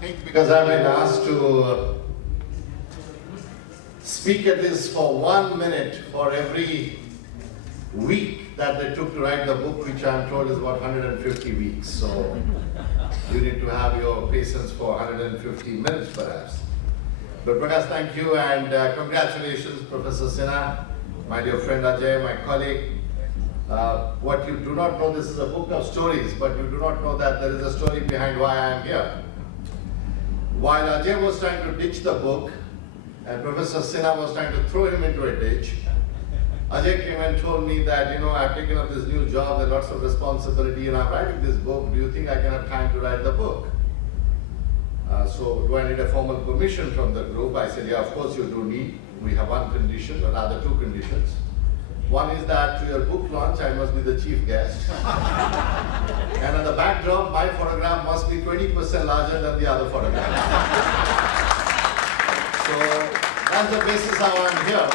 think because I've been asked to speak at least for 1 minute for every week that they took to write the book, which I'm told is about 150 weeks. So you need to have your patience for 150 minutes perhaps. But Prakash, thank you and congratulations, Professor Sinha, my dear friend Ajay, my colleague. What you do not know, this is a book of stories, but you do not know that there is a story behind why I am here. While Ajay was trying to ditch the book and Professor Sinha was trying to throw him into a ditch, Ajay came and told me that, you know, I've taken up this new job, there's lots of responsibility and I'm writing this book. Do you think I can have time to write the book? So do I need a formal permission from the group? I said, yeah, of course you do need. We have one condition, or rather two conditions. One is that to your book launch, I must be the chief guest. And on the backdrop, my photograph must be 20% larger than the other photograph. So that's the basis how I'm here.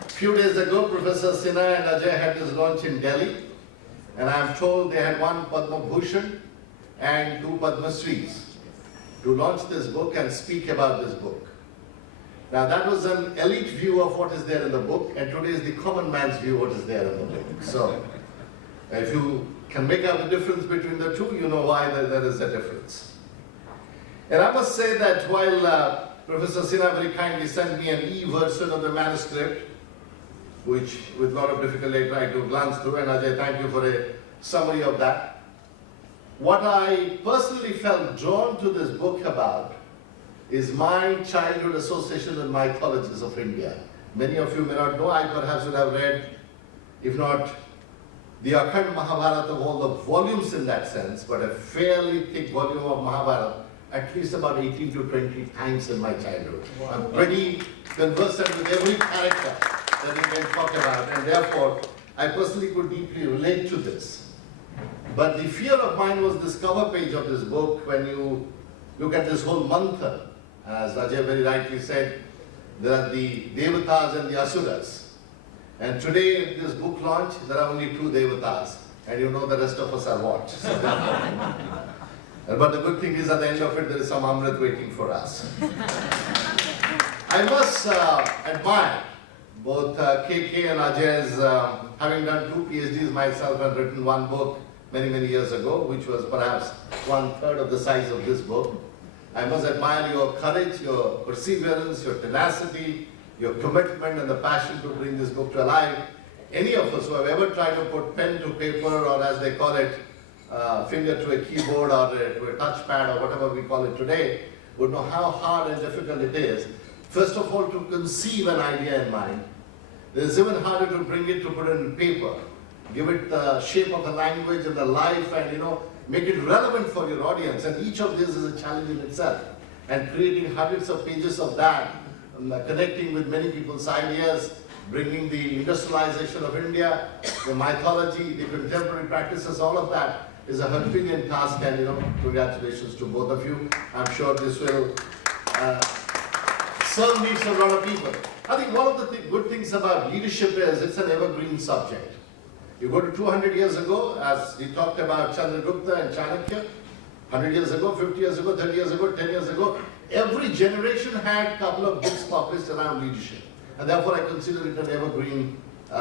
A few days ago, Professor Sinha and Ajay had this launch in Delhi. And I'm told they had one Padma Bhushan and two Padma Shris to launch this book and speak about this book. Now that was an elite view of what is there in the book, and today is the common man's view of what is there in the book. So if you can make out the difference between the two, you know why there is a difference. And I must say that while Professor Sinha very kindly sent me an e-version of the manuscript, which with a lot of difficulty I tried to glance through, and Ajay, thank you for a summary of that. What I personally felt drawn to this book about is my childhood association with mythologies of India. Many of you may not know, I perhaps would have read, if not the Akhand Mahabharata of all the volumes in that sense, but a fairly thick volume of Mahabharata, at least about 18 to 20 times in my childhood. Wow. I'm pretty conversant with every character that you can talk about, and therefore I personally could deeply relate to this. But the fear of mine was this cover page of this book. When you look at this whole MANTHAN, as Ajay very rightly said, there are the Devatas and the Asuras. And today, in this book launch, there are only two Devatas, and you know the rest of us are what? So but the good thing is, at the end of it, there is some Amrit waiting for us. I must admire both KK and Ajay's, having done 2 PhDs myself and written one book many, many years ago, which was perhaps 1/3 of the size of this book. I must admire your courage, your perseverance, your tenacity, your commitment and the passion to bring this book to life. Any of us who have ever tried to put pen to paper, or as they call it, finger to a keyboard or to a touchpad or whatever we call it today, would know how hard and difficult it is. First of all, to conceive an idea in mind. It is even harder to bring it, to put it in paper, give it the shape of a language and the life, and make it relevant for your audience. And each of this is a challenge in itself. And creating hundreds of pages of that, connecting with many people's ideas, bringing the industrialization of India, the mythology, the contemporary practices, all of that is a Herculean task. And congratulations to both of you. I'm sure this will serve needs of a lot of people. I think one of the good things about leadership is it's an evergreen subject. You go to 200 years ago, as we talked about Chandragupta and Chanakya, 100 years ago, 50 years ago, 30 years ago, 10 years ago, every generation had a couple of books published around leadership. And therefore I consider it an evergreen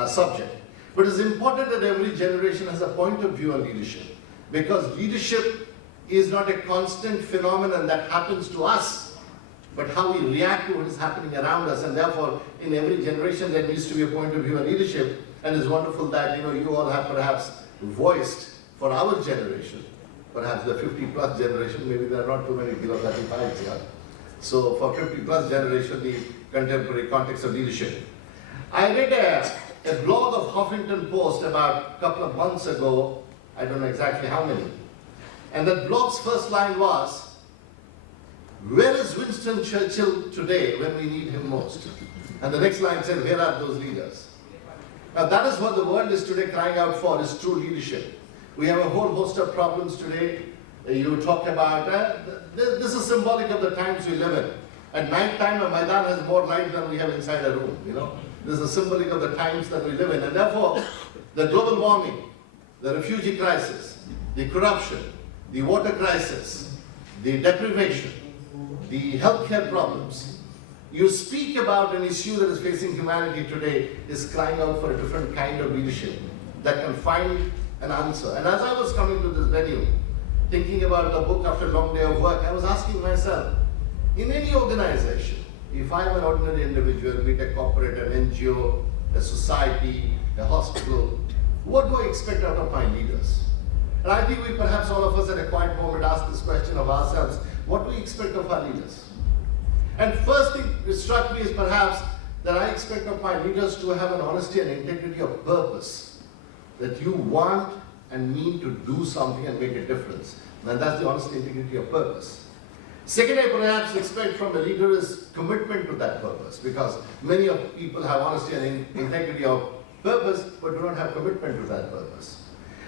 subject. But it's important that every generation has a point of view on leadership, because leadership is not a constant phenomenon that happens to us, but how we react to what is happening around us. And therefore, in every generation, there needs to be a point of view on leadership. And it's wonderful that you all have perhaps voiced for our generation, perhaps the 50+ generation, maybe there are not too many below 35 here. So for 50+ generation, the contemporary context of leadership. I read a blog of Huffington Post about a couple of months ago, I don't know exactly how many. And that blog's first line was, "Where is Winston Churchill today when we need him most?" And the next line said, "Where are those leaders?" Now that is what the world is today crying out for, is true leadership. We have a whole host of problems today. You talk about, this is symbolic of the times we live in. At night time, a Maidan has more light than we have inside a room, This is symbolic of the times that we live in. And therefore, the global warming, the refugee crisis, the corruption, the water crisis, the deprivation, the healthcare problems. You speak about an issue that is facing humanity today is crying out for a different kind of leadership that can find an answer. And as I was coming to this venue, thinking about the book after a long day of work, I was asking myself, in any organization, if I am an ordinary individual, be it a corporate, an NGO, a society, a hospital, what do I expect out of my leaders? And I think we perhaps all of us at a quiet moment ask this question of ourselves, what do we expect of our leaders? And first thing that struck me is perhaps that I expect of my leaders to have an honesty and integrity of purpose, that you want and mean to do something and make a difference. And that's the honesty and integrity of purpose. Second, I perhaps expect from a leader is commitment to that purpose, because many of people have honesty and integrity of purpose, but do not have commitment to that purpose.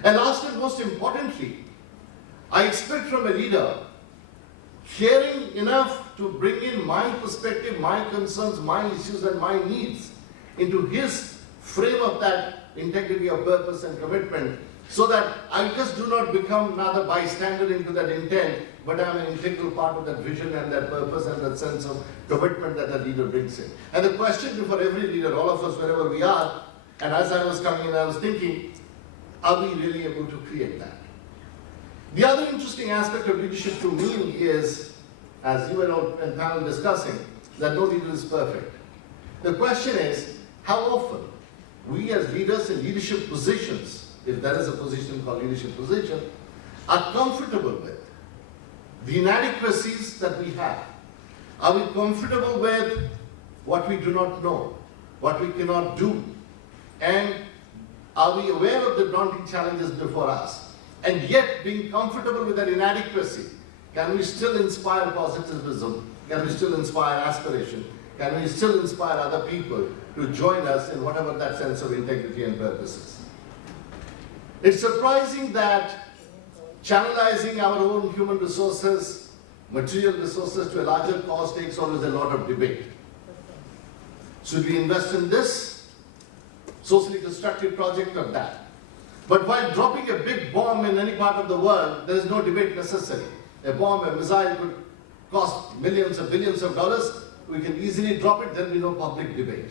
And last and most importantly, I expect from a leader caring enough to bring in my perspective, my concerns, my issues, and my needs into his frame of that integrity of purpose and commitment, so that I just do not become another bystander into that intent, but I'm an integral part of that vision and that purpose and that sense of commitment that the leader brings in. And the question for every leader, all of us, wherever we are, and as I was coming in, I was thinking, are we really able to create that? The other interesting aspect of leadership to me is, as you and all in panel discussing, that no leader is perfect. The question is, how often we as leaders in leadership positions, if there is a position called leadership position, are comfortable with the inadequacies that we have. Are we comfortable with what we do not know, what we cannot do? And are we aware of the daunting challenges before us? And yet, being comfortable with that inadequacy, can we still inspire positivism? Can we still inspire aspiration? Can we still inspire other people to join us in whatever that sense of integrity and purpose is? It's surprising that channelizing our own human resources, material resources to a larger cause takes always a lot of debate. Should we invest in this socially constructive project or that? But while dropping a big bomb in any part of the world, there is no debate necessary. A bomb, a missile could cost millions or billions of dollars. We can easily drop it, there will be no public debate.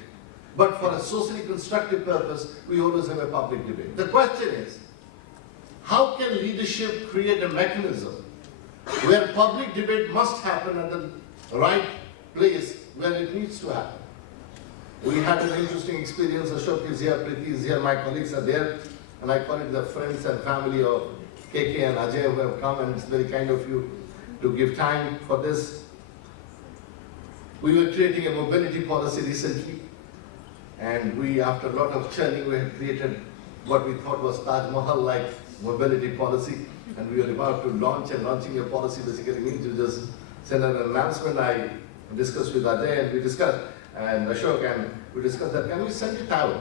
But for a socially constructive purpose, we always have a public debate. The question is, how can leadership create a mechanism where public debate must happen at the right place where it needs to happen? We had an interesting experience. Ashok is here, Preeti is here, my colleagues are there, and I call it the friends and family of KK and Ajay who have come, and it's very kind of you to give time for this. We were creating a mobility policy recently, and we, after a lot of churning, we had created what we thought was Taj Mahal-like mobility policy, and we were about to launch, and launching a policy basically means you just send an announcement. I discussed with Ajay, and we discussed, and Ashok, and we discussed that can we send it out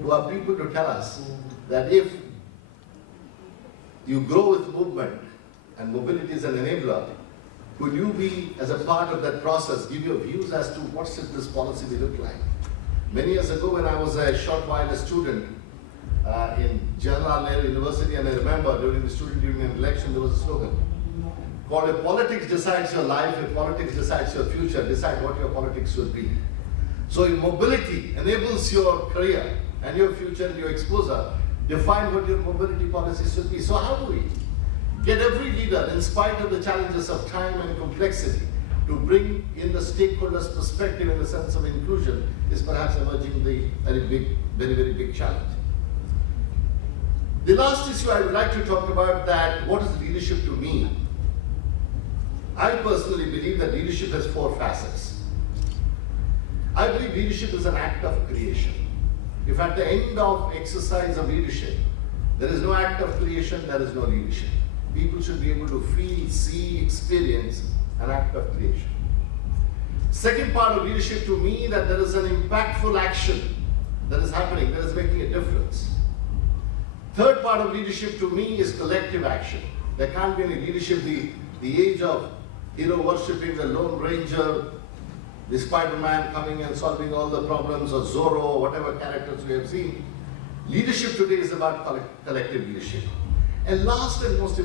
to our people to tell us that if you grow with movement, and mobility is an enabler, could you be, as a part of that process, give your views as to what should this policy be look like? Many years ago, when I was a short while a student in Jawaharlal Nehru University, and I remember during the student union election, there was a slogan called, "If politics decides your life, if politics decides your future, decide what your politics should be." So if mobility enables your career and your future and your exposure, define what your mobility policy should be. So how do we get every leader, in spite of the challenges of time and complexity, to bring in the stakeholders' perspective in the sense of inclusion is perhaps emerging the very, very big challenge. The last issue I would like to talk about, that what is leadership to me? I personally believe that leadership has 4 facets. I believe leadership is an act of creation. If at the end of exercise of leadership, there is no act of creation, there is no leadership. People should be able to feel, see, experience an act of creation. Second part of leadership to me, that there is an impactful action that is happening, that is making a difference. Third part of leadership to me is collective action. There can't be any leadership, the age of hero worshipping, the Lone Ranger, the Spider-Man coming and solving all the problems, or Zorro, whatever characters we have seen. Leadership today is about collective leadership. And last and most